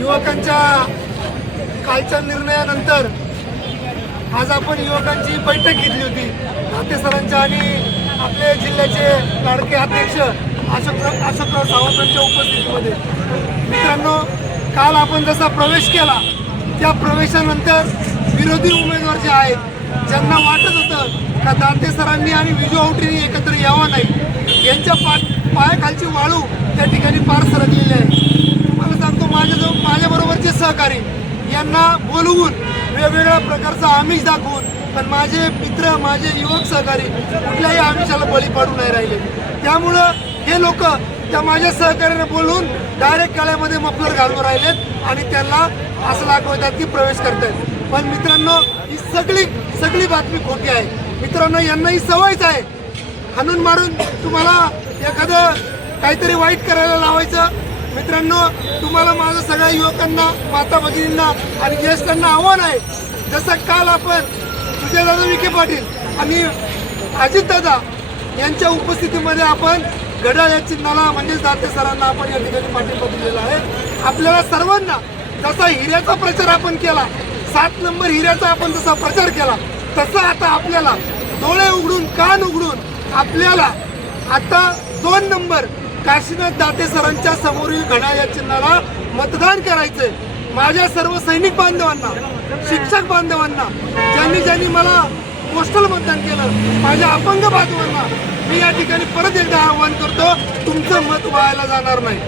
युवकांच्या कालच्या निर्णयानंतर आज आपण युवकांची बैठक घेतली होती. ताते सरांच्या आणि आपले जिल्ह्याचे लाडके अध्यक्ष अशोकराव अशोकराव सावंतांच्या उपस्थितीमध्ये. मित्रांनो काल आपण जसा प्रवेश केला त्या प्रवेशानंतर विरोधी उमेदवार जे आहेत ज्यांना वाटत होतं का दांते सरांनी आणि विजू औटींनी एकत्र यावं नाही यांच्या पा पायाखालची वाळू त्या ठिकाणी पार सरकलेली आहे. प्रकारे यांना बोलवून वेगवेगळ्या प्रकारचा आमिष दाखवून पण माझे मित्र माझे युवक सहकारी कुठल्याही आमिषाला बळी पडू नाही राहिले. त्यामुळं हे लोक त्या माझ्या सहकार्याने बोलून डायरेक्ट गळ्यामध्ये मफलर घालून राहिलेत आणि त्यांना असं दाखवतात की प्रवेश करतायत. पण मित्रांनो ही सगळी सगळी बातमी खोटी आहे. मित्रांनो यांना ही सवयच आहे. हाणून मारून तुम्हाला एखादं काहीतरी वाईट करायला लावायचं मित्रांनो तुम्हाला माझं सगळ्या युवकांना माता भगिनींना आणि ज्येष्ठांना आव्हान आहे. जसं काल आपण सुजयदादा विखे पाटील आणि अजितदादा यांच्या उपस्थितीमध्ये आपण घड्याळ या चिन्हाला म्हणजेच दाते सरांना आपण या ठिकाणी पाठिंबा दिलेला आहे. आपल्याला सर्वांना जसा हिऱ्याचा प्रचार आपण केला सात नंबर हिऱ्याचा आपण जसा प्रचार केला तसा आता आपल्याला डोळे उघडून कान उघडून आपल्याला आता दोन नंबर काशीनाथ दाते सरांच्या समोरील घड्याळ या चिन्हाला मतदान करायचंय. माझ्या सर्व सैनिक बांधवांना शिक्षक बांधवांना ज्यांनी ज्यांनी मला पोस्टल मतदान केलं माझ्या अपंग बांधवांना मी या ठिकाणी परत एकदा आवाहन करतो तुमचं मत व्हायला जाणार नाही.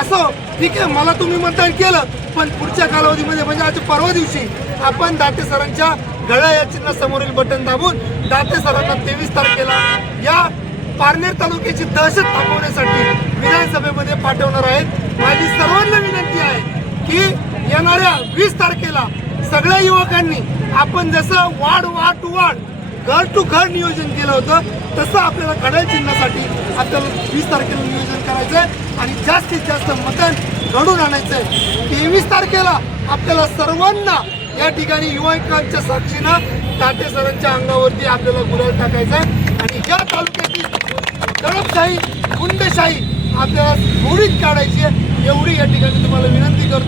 असो ठीक आहे मला तुम्ही मतदान केलं पण पुढच्या कालावधीमध्ये म्हणजे आज परवा दिवशी आपण दाते सरांच्या गळा या चिन्हासमोरील बटन दाबून दाते सरांना तेवीस तारखेला या पारनेर तालुक्याची दहशत थांबवण्यासाठी विधानसभेमध्ये पाठवणार आहेत. माझी सर्वांना विनंती आहे की येणाऱ्या वीस तारखेला सगळ्या युवकांनी आपण जसं वाढ वाढ टू वाढ घर टू घर नियोजन केलं होतं तसं आपल्याला घड्याळ चिन्हासाठी आपल्याला वीस तारखेला नियोजन करायचं आहे आणि जास्तीत जास्त मतदान घडून आणायचं आहे तेवीस तारखेला आपल्याला सर्वांना या ठिकाणी युवकांच्या साक्षीनं टाटे सरांच्या अंगावरती आपल्याला गुलाल टाकायचा आहे. आणि या तालुक्याची दडपशाही गुंडशाही आपल्याला थोडीच काढायची आहे. एवढी या ठिकाणी तुम्हाला विनंती करतो.